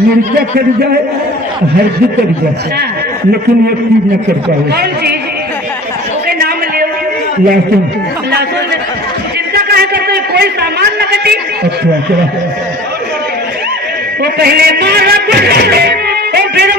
मिर्चा कर जाए, हल्दी कर जाए, हाँ। लेकिन एक चीज न कर पाए, कौन चीज? ओके नाम ले लहसुन। लहसुन चिंता काहे करते हो? कोई सामान न कटी। अच्छा चला। वो पहले मारा कुल्हाड़ी, वो फिर